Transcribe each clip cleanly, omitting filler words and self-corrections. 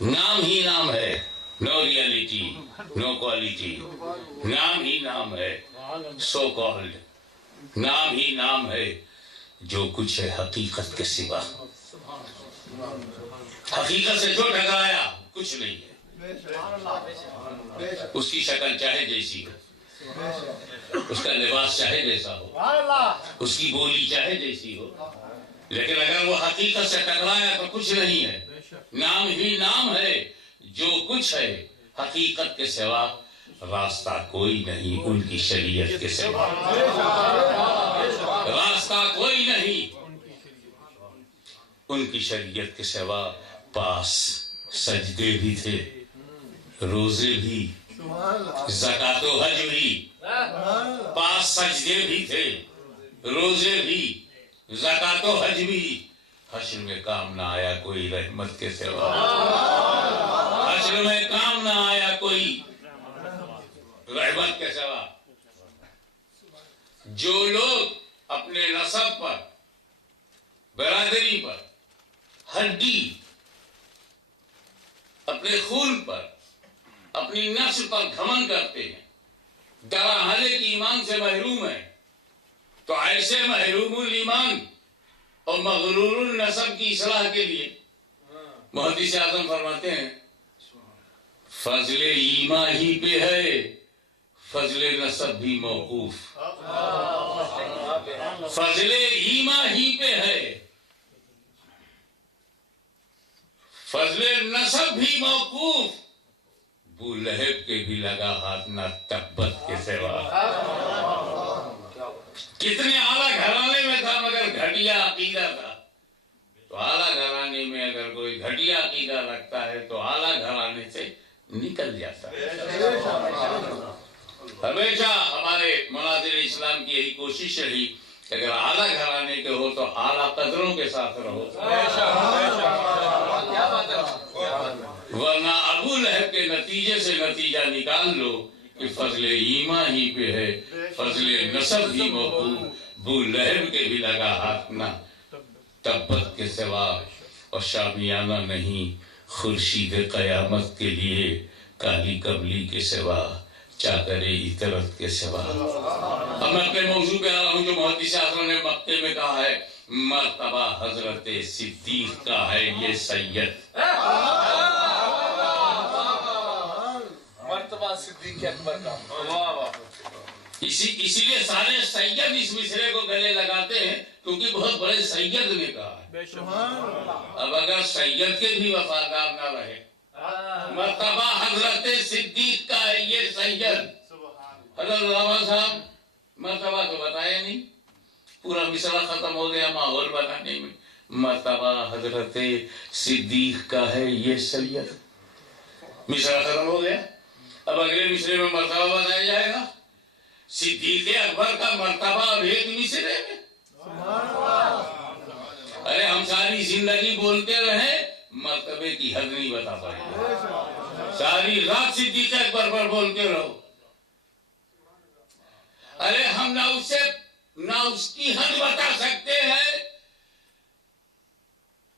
نام ہی نام ہے، نو ریئلٹی نو کوالٹی، نام ہی نام ہے سو کالڈ، نام ہی نام ہے جو کچھ ہے حقیقت کے سوا۔ حقیقت سے جو ٹکرایا کچھ نہیں ہے، اس کی شکل چاہے جیسی ہو، اس کا لباس چاہے جیسا ہو، اس کی بولی چاہے جیسی ہو، لیکن اگر وہ حقیقت سے ٹکرایا تو کچھ نہیں ہے۔ نام ہی نام ہے جو کچھ ہے حقیقت کے سوا، راستہ کوئی نہیں ان کی شریعت کے سوا، راستہ کوئی نہیں ان کی شریعت کے سوا۔ پاس سجدے بھی تھے، روزے بھی، زکوٰۃ و حج بھی، پاس سجدے بھی تھے، روزے بھی، زکوٰۃ و حج بھی، حشر میں کام نہ آیا کوئی رحمت کے سوا، حشر میں کام نہ آیا کوئی رحمت کے سوا۔ جو لوگ اپنے نسب پر، برادری پر، ہڈی، اپنے خون پر، اپنی نسل پر گھمنڈ کرتے ہیں، درا حلے کی ایمان سے محروم ہیں، تو ایسے محروم الایمان اور مغرور النسب کی اصلاح کے لیے محدث اعظم فرماتے ہیں فضل ایمان ہی پہ ہے فضل نسب بھی موقوف، فضل ایمان ہی پہ ہے فضل نسب بھی موقوف، ابو لہب کے بھی لگا ہاتھ نہ تبت کے سوا۔ کتنے اعلیٰ گھرانے میں تھا مگر گھٹیا عقیدہ تھا، تو اعلیٰ گھرانے میں اگر کوئی گھٹیا عقیدہ رکھتا ہے تو اعلیٰ گھرانے سے نکل جاتا ہے۔ ہمیشہ ہمارے مناظر اسلام کی یہی کوشش رہی کہ اگر اعلیٰ گھرانے کے ہو تو اعلیٰ قدروں کے ساتھ رہو، ورنہ ابو لہب کے نتیجے سے نتیجہ نکال لو کہ فضل ایمان ہی پہ ہے فضل نسب ہی موقوف، ابو لہب کے بھی لگا ہاتھ نہ تبت کے سوا، اور شامیانہ نہیں خورشید قیامت کے لیے کالی کبلی کے سوا، چادر عطرت کے سوا۔ اب میں اپنے موضوع پہ آ رہا ہوں جو محدث اعظم نے مقطع میں کہا ہے، مرتبہ حضرت صدیق کا ہے یہ سید، مرتبہ صدیق اکبر کا۔ اسی لیے سارے سید اس مصرے کو گلے لگاتے ہیں کیونکہ بہت بڑے سید نے کہا ہے۔ اب اگر سید کے بھی وفادار نہ رہے، مرتبہ حضرت صدیق کا ہے یہ سید، حضرت علامہ صاحب مرتبہ تو بتایا نہیں، پورا مصرع ختم ہو گیا ماحول بنانے میں، مرتبہ حضرت صدیق کا ہے یہ سید، مصرع ختم ہو گیا۔ اب اگلے مصرے میں مرتبہ بتایا جائے گا، صدیق اکبر کا مرتبہ اب ایک مصرے میں۔ ارے ہم ساری زندگی بولتے رہے، مرتبے کی حد نہیں بتا پائے، ساری رات صدیق اکبر پر بولتے رہو، ارے ہم نہ اس کی حد بتا سکتے ہیں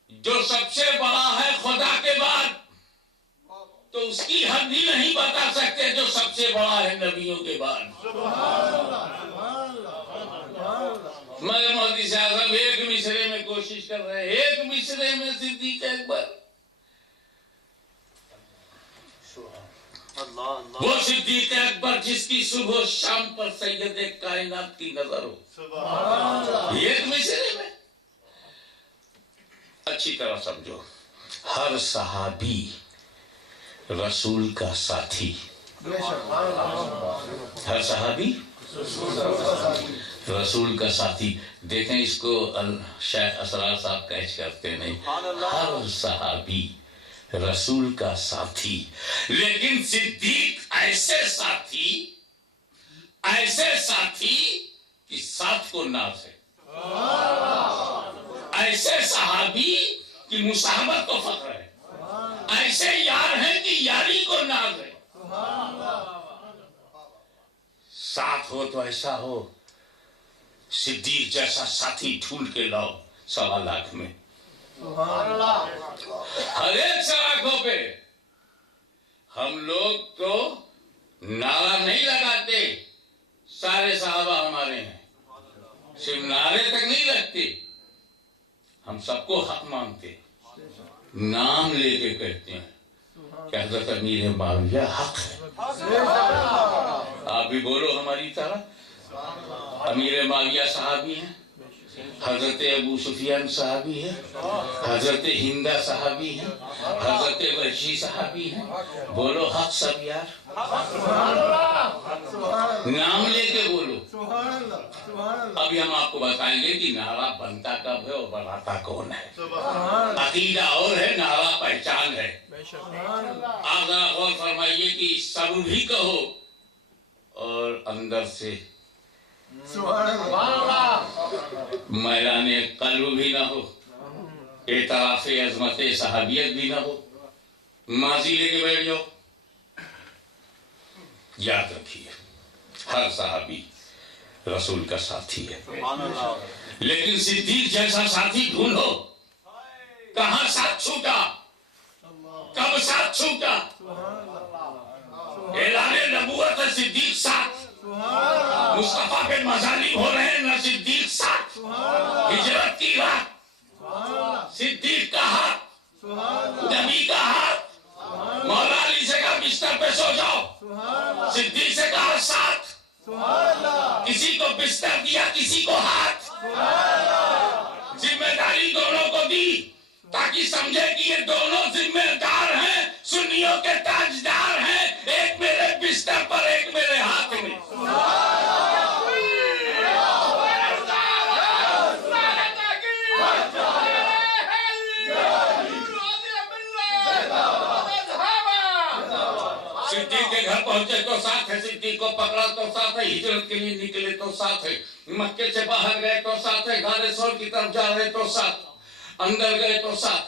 جو سب سے بڑا ہے خدا کے بعد، تو اس کی حد بھی نہیں بتا سکتے جو سب سے بڑا ہے نبیوں کے بعد۔ مگر محدث اعظم ایک مصرے میں کوشش کر رہے ہیں، ایک مصرے میں صدیق اکبر، وہ صدیق اکبر جس کی صبح و شام پر سید کائنات کی نظر ہو، ایک مصرے میں۔ اچھی طرح سمجھو، ہر صحابی رسول کا ساتھی، ہر صحابی رسول کا ساتھی۔ دیکھیں اس کو شیخ اسرار صاحب کیچ کرتے نہیں، ہر صحابی رسول کا ساتھی، لیکن صدیق ایسے ساتھی کہ ساتھ کو ناز ہے، ایسے صحابی کی مصاحبت کو فخر ہے، ایسے یار ہیں کہ یاری کو ناز ہے۔ ساتھ ہو تو ایسا ہو، صدیق جیسا ساتھی ڈھونڈ کے لاؤ 1.25 لاکھ میں، ہر ایک سڑکوں پہ پہ ہم لوگ تو نعرہ نہیں لگاتے، سارے صحابہ ہمارے ہیں، صرف نعرے تک نہیں لگتے، ہم سب کو حق مانتے، نام لے کے کہتے ہیں کہ حضرت امیر معاویہ حق ہے۔ آپ بھی بولو ہماری طرح، امیر معاویہ صحابی ہیں، حضرت ابو سفیان صحابی ہے، حضرت ہندہ صحابی ہیں، حضرت وحشی صحابی ہیں، بولو حق سب یار، نام لے کے بولو۔ ابھی ہم آپ کو بتائیں گے کہ نعرہ بنتا کب ہے اور بناتا کون ہے۔ عقیدہ اور ہے، نعرہ پہچان ہے۔ آپ ذرا غور فرمائیے کہ سب بھی کہو اور اندر سے میلان قلب بھی نہ ہو، اعتراف عظمت صحابیت بھی نہ ہو، ماضی لے کے بیٹھ جاؤ۔ یاد رکھیے ہر صحابی رسول کا ساتھی ہے، لیکن صدیق جیسا ساتھی ڈھونڈو۔ کہاں ساتھ چھوٹا، کب ساتھ چھوٹا؟ اعلان نبوت ہے صدیق ساتھ، مصطفیٰ پہ مظالم ہو رہے ہیں نہ صدیق ساتھ، ہجرت کی رات صدیق کا ہاتھ، نبی کا ہاتھ، مولا علی سے کہا بستر پہ سو جاؤ، صدیق سے کہا ساتھ، کسی کو بستر دیا کسی کو ہاتھ، ذمہ داری دونوں کو دی تاکہ سمجھے کہ یہ دونوں ذمہ دار ہیں، سنیوں کے تاجدار ہیں، ایک میرے بستر پر ایک میرے ہاتھ میں۔ صدیق کے گھر پہنچے تو ساتھ ہے، صدیق کو پکڑا تو ساتھ ہے، ہجرت کے لیے نکلے تو ساتھ ہے، مکے سے باہر گئے تو ساتھ ہے، غار ثور کی طرف جا رہے تو ساتھ، اندر گئے تو ساتھ،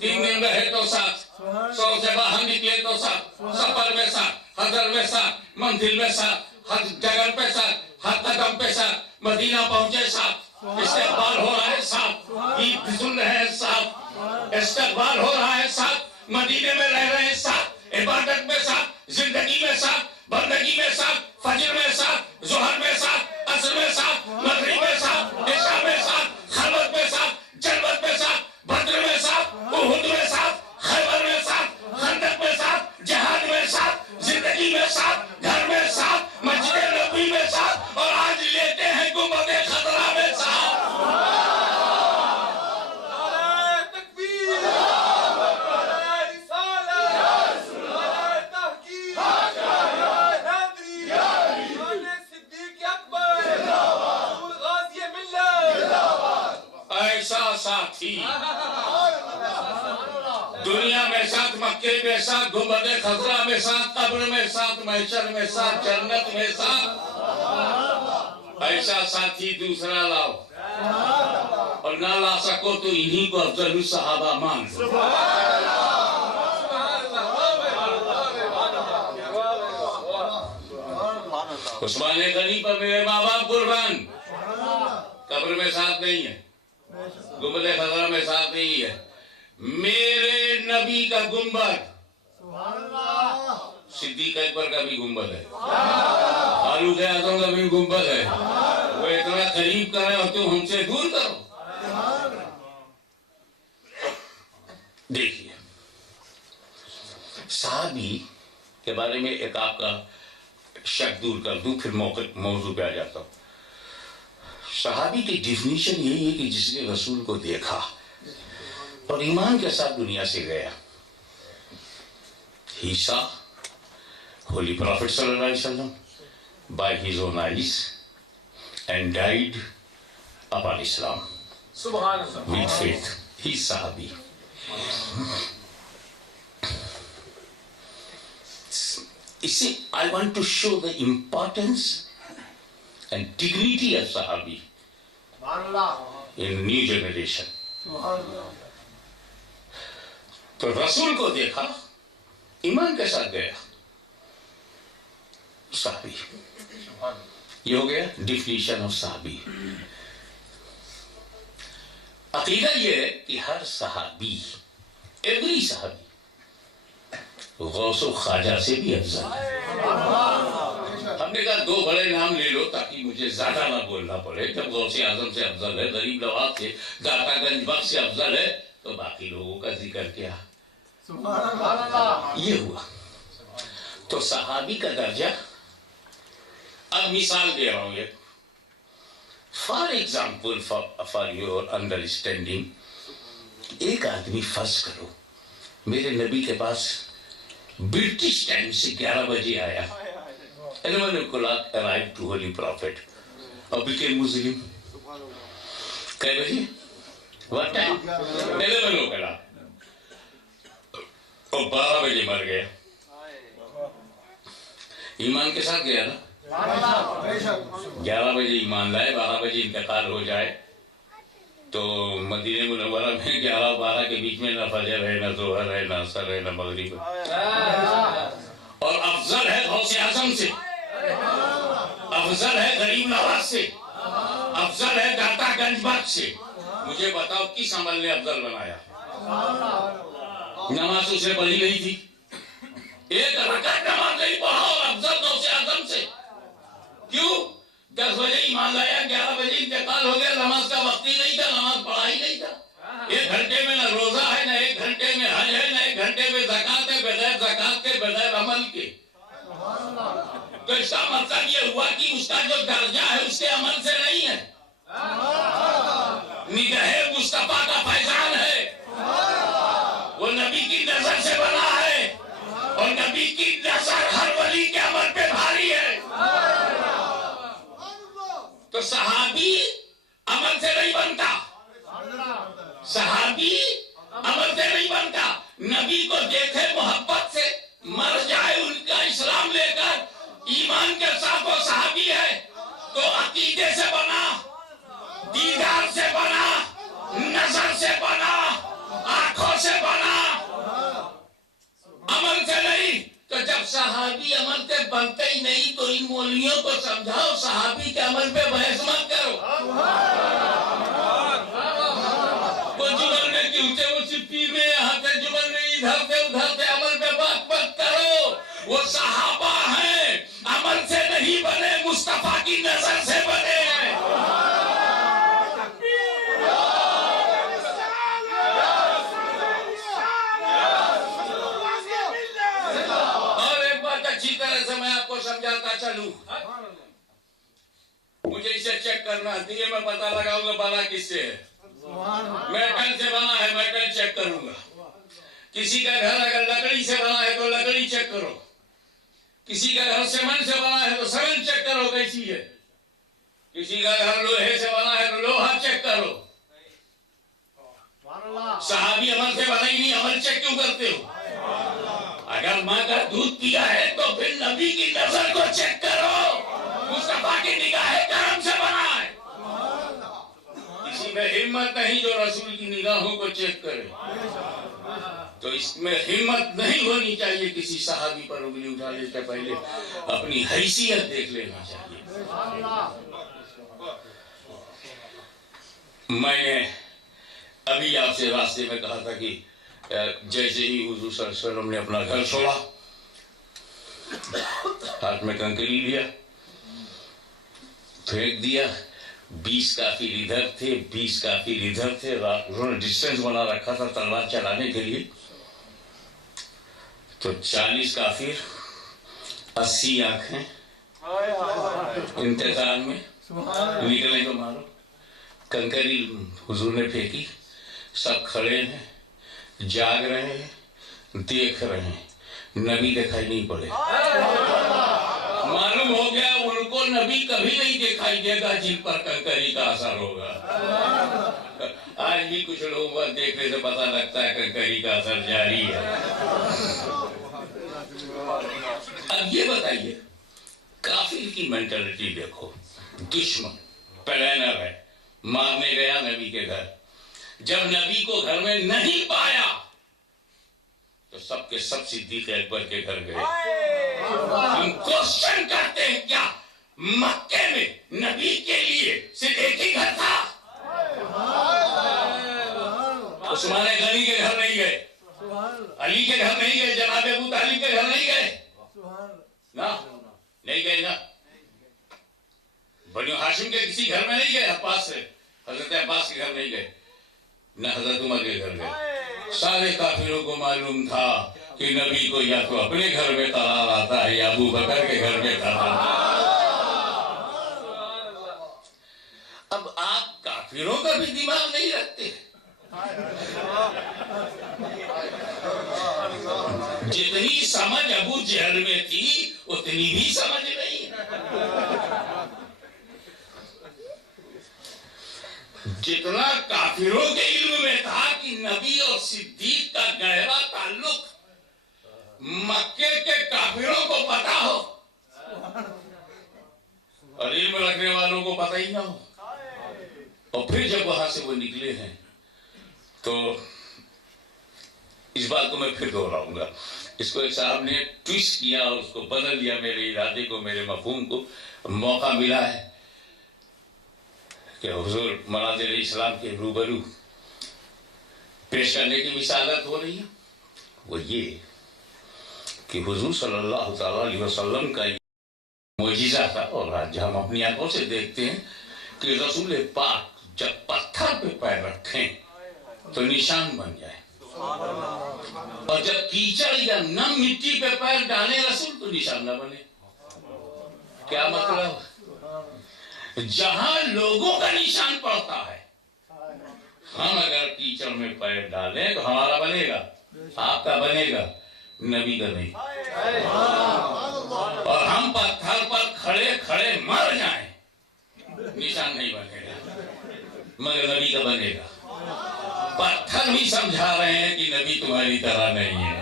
3 دن رہے تو ساتھ، 100 سے باہر نکلے تو ساتھ، سفر میں ساتھ، حضر میں ساتھ، منزل میں ساتھ، ہر جگہ پہ ساتھ، ہر قدم پہ ساتھ، مدینہ پہنچے ساتھ، استقبال ہو رہا ہے ساتھ، عید سن رہے ہیں ساتھ، استقبال ہو رہا ہے ساتھ، مدینے میں رہ رہے ہیں ساتھ، عبادت میں ساتھ، زندگی میں ساتھ، بندگی میں ساتھ، فجر میں ساتھ، ظہر میں ساتھ، عصر میں ساتھ، مغرب میں ساتھ، عشاء میں ساتھ، خلوت میں ساتھ، جلوت میں ساتھ، بدر میں ساتھ، احد میں ساتھ، خیبر میں ساتھ، خندق میں ساتھ، جہاد میں ساتھ، زندگی میں ساتھ، گھر میں ساتھ، مسجد نبوی میں ساتھ، اور آج لیتے ہیں گنبد خضرا میں ساتھ۔ ساتھی دنیا میں ساتھ، مکے میں ساتھ، گنبد خضرا میں ساتھ، قبر میں ساتھ، محشر میں ساتھ، جنت میں ساتھ، ایسا ساتھی دوسرا لاؤ، اور نہ لا سکو تو انہی کو افضل الصحابہ مان لو۔ عثمان غنی پر میرے ماں باپ قربان، قبر میں ساتھ نہیں ہے، گنبد خضرا میں ساتھ نہیں ہے، میرے نبی کا گنبد، صدیق اکبر کا بھی گنبد ہے، فاروق اعظم کا بھی گنبد ہے، وہ اتنا قریب کر رہے ہو تو ہم سے دور کرو۔ دیکھیے صحابی کے بارے میں ایک آپ کا شک دور کر دوں، پھر موضوع پہ آ جاتا ہوں۔ صحابی کی ڈیفینیشن یہی ہے کہ جس نے رسول کو دیکھا اور ایمان کے ساتھ دنیا سے گیا۔ He saw Holy Prophet صلی اللہ علیہ وسلم by his own eyes and died upon Islam with faith. He is Sahabi. You see, I want to show the importance and dignity of Sahabi in new generation. تو رسول کو دیکھا، ایمان کے ساتھ گیا، صحابی۔ یہ ہو گیا ڈیفینیشن آف صحابی۔ عقیدہ یہ ہے کہ ہر صحابی، ایوری صحابی غوث و خواجہ سے بھی افضل ہے۔ ہم نے کہا 2 بڑے نام لے لو تاکہ مجھے زیادہ نہ بولنا پڑے۔ جب غوث اعظم سے افضل ہے، غریب نواز سے، داتا گنج بخش سے افضل ہے، تو باقی لوگوں کا ذکر کیا؟ یہ ہوا۔ تو صحابی کا درجہ، اب مثال دے رہا ہوں ایک، for example for your understanding, ایک آدمی فرض کرو میرے نبی کے پاس برٹش ٹائم سے 11 بجے آیا، 11 o'clock arrived to Holy Prophet اور became Muslim۔ کئے بجے؟ What time? 11 o'clock اور 12 بجے مر گیا۔ ایمان کے ساتھ گیا نا؟ 11 بجے ایمان لائے، 12 بجے انتقال ہو جائے تو مدینہ منورہ میں 11 اور 12 کے بیچ میں نہ فجر ہے، نہ ظہر ہے، نہ عصر ہے، نہ مغرب ہے، اور افضل ہے غوث اعظم سے، افضل ہے غریب نواز سے، افضل ہے داتا گنج بخش سے۔ مجھے بتاؤ کس عمل نے افضل بنایا؟ نماز اس نے پڑھی نہیں تھی، ایک رکعت نماز نہیں پڑھا اور افضل غوث اعظم سے۔ کیوں؟ 10 بجے ایمان لایا، 11 بجے انتقال ہو گیا، نماز کا وقت ہی نہیں تھا، نماز پڑھا ہی نہیں تھا۔ 1 گھنٹے میں نہ روزہ ہے، نہ 1 گھنٹے میں حج ہے، نہ 1 گھنٹے میں زکات ہے، بغیر زکات کے، بغیر عمل کے۔ تو اس کا مطلب یہ ہوا کہ اس کا جو درجہ ہے اس کے عمل سے نہیں ہے، نگاہ مصطفیٰ کا فیضان ہے، وہ نبی کی نظر سے بنا ہے، اور نبی کی نظر ہر ولی کے عمل پہ بھاری ہے۔ تو صحابی عمل سے نہیں بنتا، صحابی عمل سے نہیں بنتا۔ نبی کو دیکھے محبت سے، مر جائے ان کا اسلام لے کر، ایمان کے ساتھ وہ صحابی ہے۔ تو عقیدے سے بنا، دیدار سے بنا، نظر سے بنا، آنکھوں سے بنا، عمل سے نہیں۔ تو جب صحابی عمل سے بنتے ہی نہیں تو ان مولویوں کو سمجھاؤ صحابی کے عمل پہ بحث مت کرو۔ وہ جبل میں کیوں تھے، وہ سپی میں، یہاں سے جبل میں، ادھر سے ادھر سے، عمل پہ بات مت کرو۔ وہ صحابہ ہیں، عمل سے نہیں بنے، مصطفیٰ کی نظر سے بنے ہیں۔ اچھی طرح سے میں آپ کو سمجھاتا چلوں، مجھے اسے چیک کرنا ہے، یہ میں پتہ لگاؤں گا بنا کس سے ہے۔ میٹل سے بنا ہے، میٹل چیک کروں گا۔ کسی کا گھر اگر لکڑی سے بنا ہے تو لکڑی چیک کرو، کسی کا گھر سیمنٹ سے بنا ہے تو سیمنٹ چیک کرو کیسی ہے، کسی کا گھر لوہے سے بنا ہے تو لوہا چیک کرو۔ صحابی عمل سے بنا ہی نہیں، عمل چیک کیوں کرتے ہو؟ اگر ماں کا دودھ پیا ہے تو پھر نبی کی نظر کو چیک کرو، مصطفیٰ کی نگاہ کرم سے بنا ہے۔ کسی میں ہمت نہیں جو رسول کی نگاہوں کو چیک کرے، تو اس میں ہمت نہیں ہونی چاہیے۔ کسی صحابی پر انگلی اٹھانے سے پہلے اپنی حیثیت دیکھ لینا چاہیے۔ میں نے ابھی آپ سے راستے میں کہا تھا کہ جیسے ہی حضور صلی اللہ علیہ وسلم نے اپنا گھر چھوڑا، ہاتھ میں کنکری لیا، پھینک دیا، 20 کافر ادھر تھے، 20 کافر ادھر تھے، انہوں نے ڈسٹینس بنا رکھا تھا تلوار چلانے کے لیے۔ تو 40 کافر، 80 آنکھیں انتظار میں، نکلنے کو مارو۔ کنکری حضور نے پھینکی، سب کھڑے ہیں، جاگ رہے ہیں، دیکھ رہے ہیں، نبی دکھائی نہیں پڑے۔ معلوم ہو گیا ان کو نبی کبھی نہیں دکھائی دے گا جن پر کنکری کا اثر ہوگا۔ آج بھی کچھ لوگوں کو دیکھنے سے پتہ لگتا ہے کنکری کا اثر جاری ہے۔ اب یہ بتائیے، کافر کی مینٹلٹی دیکھو، دشمن پلانر ہے، مارنے گیا نبی کے گھر، جب نبی کو گھر میں نہیں پایا تو سب کے سب صدیق اکبر کے گھر گئے۔ ہم کوشچن کرتے ہیں کیا مکے میں نبی کے لیے صرف ایک ہی گھر تھا؟ عثمان غنی کے گھر نہیں گئے، علی کے گھر نہیں گئے، جناب ابو طالب کے گھر نہیں گئے نا، نہیں گئے نا، بنو ہاشم کے کسی گھر میں نہیں گئے، عباس سے حضرت عباس کے گھر نہیں گئے، نہ حضرت عمر کے گھر گئے۔ سارے کافروں کو معلوم تھا کہ نبی کو یا تو اپنے گھر میں قرار آتا ہے یا ابو بکر کے گھر میں قرار آتا ہے۔ اب آپ کافروں کا بھی دماغ نہیں رکھتے، جتنی سمجھ ابو جہل میں تھی اتنی بھی سمجھ نہیں، جتنا کافروں کے علم میں تھا کہ نبی اور صدیق کا گہرا تعلق مکے کے کافروں کو پتا ہو اور علم رکھنے والوں کو پتہ ہی نہ ہو، اور پھر جب وہاں سے وہ نکلے ہیں تو اس بات کو میں پھر دہراؤں گا، اس کو ایک صاحب نے ٹویسٹ کیا اور اس کو بدل دیا، میرے ارادے کو، میرے مفہوم کو موقع ملا ہے کہ حضور مناظر اسلام کے روبرو پیش کرنے کی بھی سعادت ہو رہی ہے۔ وہ یہ کہ حضور صلی اللہ تعالی علیہ وسلم کا معجزہ تھا، اور آج ہم اپنی آنکھوں سے دیکھتے ہیں کہ رسول پاک جب پتھر پہ پیر رکھیں تو نشان بن جائے، اور جب کیچڑ یا نم مٹی پہ پیر ڈالے رسول تو نشان نہ بنے۔ کیا مطلب؟ جہاں لوگوں کا نشان پڑتا ہے، ہم اگر کیچڑ میں پیر ڈالیں تو ہمارا بنے گا، آپ کا بنے گا، نبی کا نہیں۔ اور ہم پتھر پر کھڑے کھڑے مر جائیں نشان نہیں بنے گا، مگر نبی کا بنے گا۔ پتھر بھی سمجھا رہے ہیں کہ نبی تمہاری طرح نہیں ہے۔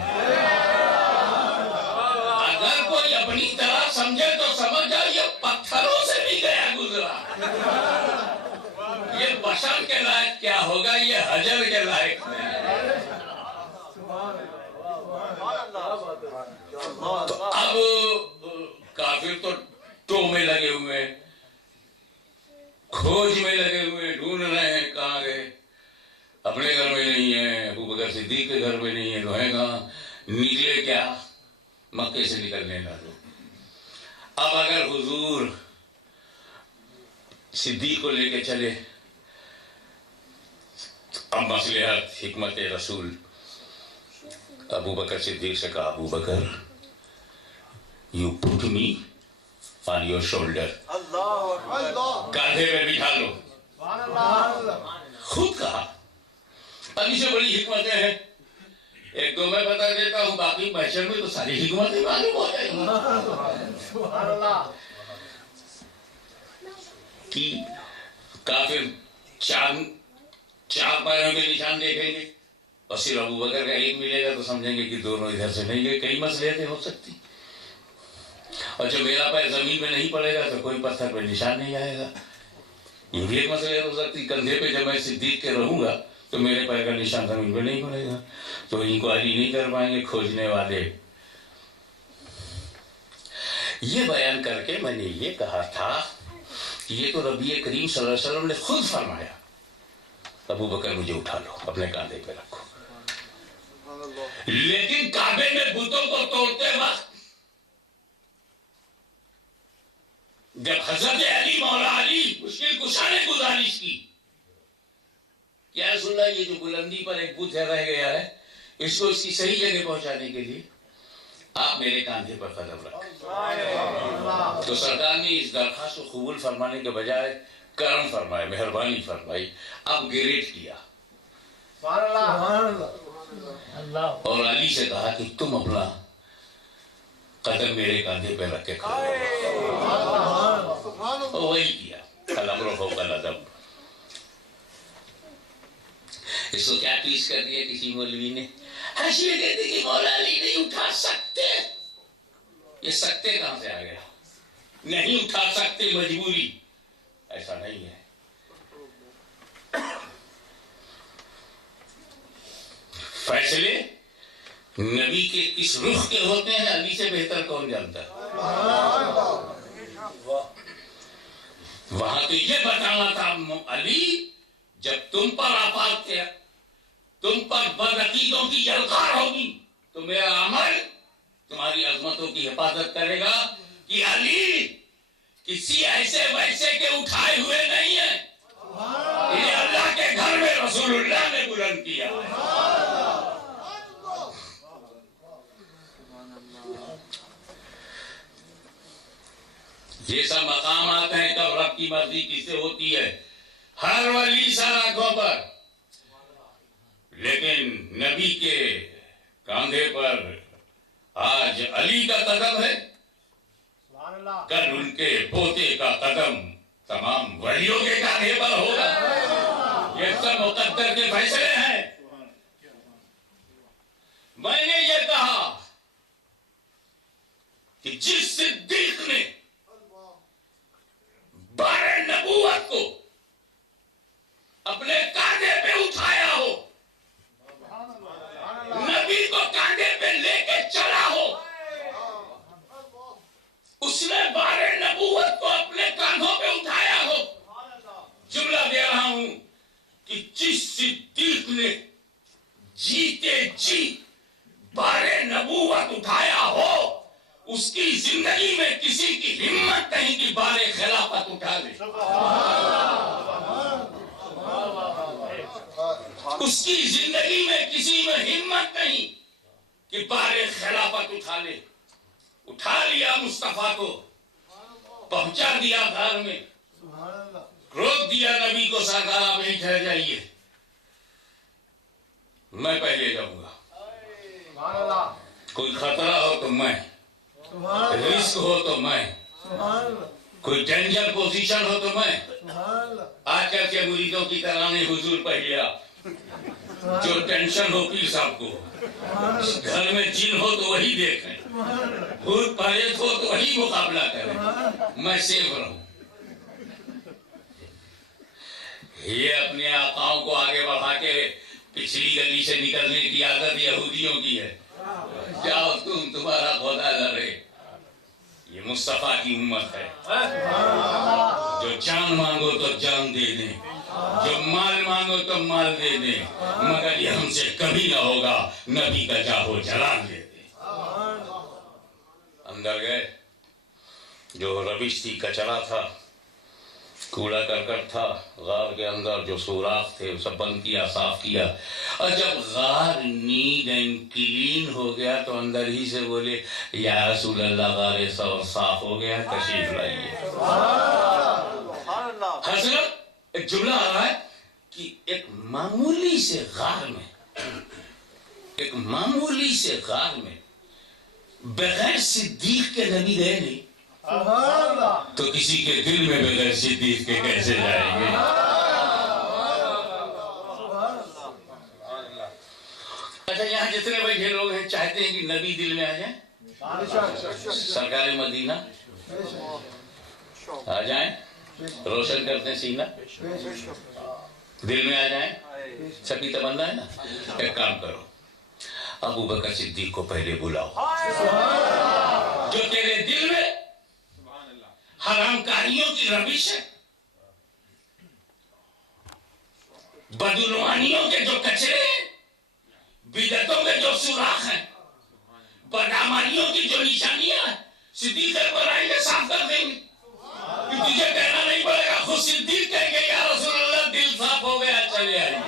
اگر کوئی اپنی طرح سمجھے تو سمجھ جائے یہ پتھروں سے بھی گیا گزرا، یہ بشر کے لائق کیا ہوگا، یہ حجر کے لائق نہیں۔ تو اب کافر تو ٹو میں لگے ہوئے، کھوج میں لگے ہوئے، ڈھونڈ رہے ہیں کہاں گئے، اپنے گھر میں نہیں ہے، ابو بکر صدیق کے گھر میں نہیں ہے، تو ہے کہاں، نکلے کیا، مکے سے نکلنے نہ دو۔ اب اگر حضور صدیق کو لے کے چلے، اب مصلحت حکمت رسول ابو بکر صدیق سے کہا، ابو بکر you put me on your shoulder، کاندھے پہ بٹھا لو۔ خود کہا۔ اب اسے بڑی حکمتیں ہیں، ایک دو میں بتا دیتا ہوں، باقی محشر میں تو ساری حکمتیں معلوم ہو جائیں گی۔ کہ کافر چار پیروں کے نشان دیکھیں گے اور صرف ابو بکر کا ایک ملے گا تو سمجھیں گے کہ دونوں ادھر سے نہیں گئے، کئی مصلحتیں ہو سکتی، اور جب میرا پیر زمین میں نہیں پڑے گا تو کوئی پتھر پہ نشان نہیں آئے گا، یہ بھی ایک مصلحت ہو سکتی، کندھے پہ جب میں صدیق کے رہوں گا تو میرے پیر کا نشان زمین پہ نہیں پڑے گا، تو ان کو علی نہیں کر پائیں گے کھوجنے والے۔ یہ بیان کر کے میں نے یہ کہا تھا کہ یہ تو نبی کریم صلی اللہ علیہ وسلم نے خود فرمایا، ابو بکر مجھے اٹھا لو، اپنے کاندھے پہ رکھو۔ لیکن کعبے میں بتوں کو توڑتے وقت جب حضرت علی مولا علی مشکل کشا نے گزارش کی کہ یا رسول اللہ یہ جو بلندی پر ایک بت رہ گیا ہے، اس کو اس کی صحیح جگہ پہنچانے کے لیے آپ میرے کاندھے پر قدم رکھیں، تو سرکار نے اس درخواست کو قبول فرمانے کے بجائے کرم فرمائے، مہربانی فرمائی، اپ گریڈ کیا اور علی سے کہا کہ تم اپنا قدم میرے کاندھے پہ رکھ کے کھڑے ہو، وہی کیا، الامر فوق العظم۔ اس کو کیا ٹویسٹ کر دیا کسی مولوی نے، حاشیے کہتے کہ مولا علی نہیں اٹھا سکتے، یہ سکتے کہاں سے آ گیا، نہیں اٹھا سکتے مجبوری، ایسا نہیں ہے۔ فیصلے نبی کے کس رخ کے ہوتے ہیں علی سے بہتر کون جانتا ہے؟ وہاں تو یہ بتانا تھا علی، جب تم پر آفات کیا، تم پر بدعقیدوں کی یلغار ہوگی تو میرا عمل تمہاری عظمتوں کی حفاظت کرے گا کہ علی کسی ایسے ویسے کے اٹھائے ہوئے نہیں ہیں، یہ اللہ کے گھر میں رسول اللہ نے بلند کیا۔ جیسا مقامات ہیں کب رب کی مرضی کس سے ہوتی ہے، ہر ولی سلاخوں پر، لیکن نبی کے کاندھے پر آج علی کا قدم ہے، کل ان کے پوتے کا قدم تمام ولیوں کے کاندھے پر ہوگا۔ یہ سب مقدر کے فیصلے ہیں۔ میں نے یہ کہا کہ جس صدیق نے بارے نبوت کو اپنے کاندھے پہ اٹھایا ہو، نبی کو کاندھے پہ لے کے چلا ہو، اس نے بارے نبوت کو اپنے کاندھوں پہ اٹھایا ہو، جملہ دے رہا ہوں کہ جس صدیق نے جیتے جی بارے نبوت اٹھایا ہو، اس کی زندگی میں کسی کی ہمت نہیں کہ بارے خلافت اٹھا لے۔ اس کی زندگی میں کسی میں ہمت نہیں کہ بارے خلافت اٹھا لے۔ اٹھا لیا مصطفیٰ کو، پہنچا دیا گھر میں، روک دیا نبی کو، سرکار آپ یہیں ٹھہر جائیے، میں پہلے جاؤں گا، کوئی خطرہ ہو تو میں، رسک ہو تو میں، کوئی ڈینجر پوزیشن ہو تو میں۔ آج کل کے مریدوں کی طرح نہیں، حضور پہلے آپ، جو ٹینشن ہو پیر صاحب کو، گھر میں جن ہو تو وہی دیکھیں، بھوت پریت ہو تو وہی مقابلہ کریں، میں سیف رہوں۔ یہ اپنے آقاؤں کو آگے بڑھا کے پچھلی گلی سے نکلنے کی عادت یہودیوں کی ہے۔ جاؤ تمہارا خدا لڑے، یہ مصطفیٰ کی امت ہے، جو جان مانگو تو جان دے دیں، جو مال مانگو تو مال دے دیں، مگر یہ ہم سے کبھی نہ ہوگا نبی کا جاہو جلال دے دیں۔ اندر گئے، جو ربش تھی، کچرا تھا، کوڑا کرکٹ تھا، غار کے اندر جو سوراخ تھے سب بند کیا، صاف کیا، اور جب غار نیٹ اینڈ کلین ہو گیا تو اندر ہی سے بولے یا رسول اللہ غار صاف ہو گیا، تشریف لائیے۔ حضرت ایک جملہ آ رہا ہے کہ ایک معمولی سے غار میں بغیر صدیق کے نبی گئے نہیں، تو کسی کے دل میں بغیر صدیق کے کیسے جائیں گے؟ اچھا، یہاں جتنے بیٹھے لوگ ہیں چاہتے ہیں کہ نبی دل میں آ جائیں؟ سرکار مدینہ آ جائیں، روشن کرتے ہیں سینہ، دل میں آ جائیں، سب کی تمنا ہے نا۔ ایک کام کرو، ابو بکر صدیق کو پہلے بلاؤ، جو تیرے دل میں حرام کاریوں کی روش ہے، بدعنوانیوں کے جو کچرے ہیں، بدعتوں کے جو سوراخ ہیں، بدعمالیوں کی جو نشانیاں ہیں، صدیق اکبر آئیں گے صاف کر دیں گے۔ تجھے کہنا نہیں پڑے گا، خود صدیق کہیں گے یا رسول اللہ دل صاف ہو گیا، چلے آئیے۔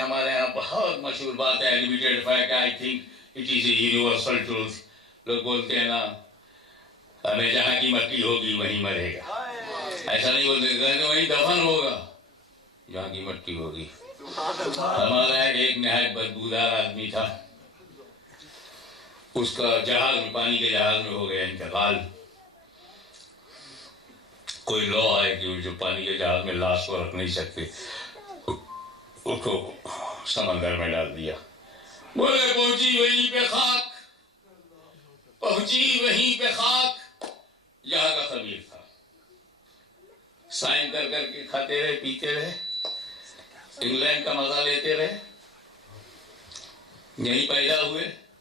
ہمارے یہاں بہت مشہور بات ہے، admitted fact, I think it is a universal truth, لوگ بولتے ہیں نا ہمیں جہاں کی مٹی ہوگی وہیں مرے گا، ایسا نہیں بولتے، وہیں دفن ہوگا جہاں کی مٹی ہوگی۔ ہمارا ایک نہایت بدبودار آدمی تھا، اس کا جہاز میں، پانی کے جہاز میں ہو گیا انتقال۔ کوئی لا ہے کہ جو پانی کے جہاز میں لاش کو رکھ نہیں سکتے، اس کو سمندر میں ڈال دیا۔ بولے پہنچی وہیں پہ خاک، پہنچی وہیں پہ خاک، یہاں کا خبیر تھا، سائن کر کر کے کھاتے رہے، پیتے رہے، انگلینڈ کا مزہ لیتے رہے، یہیں پیدا ہوئے،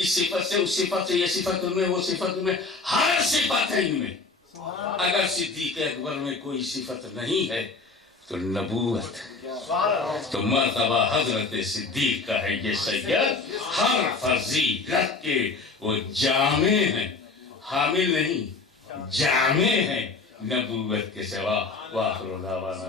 اس صفت سے اس صفت سے یہ صفت ان میں وہ صفت ان میں ہر صفت ہے ان میں. اگر صدیق اکبر میں کوئی صفت نہیں ہے تو نبوت تو مرتبہ حضرت صدیق کا ہے. یہ سید ہر فضیلت کے وہ جامع ہیں, حامل نہیں, جامع ہیں نبوت کے سوا. وآخر دعوانا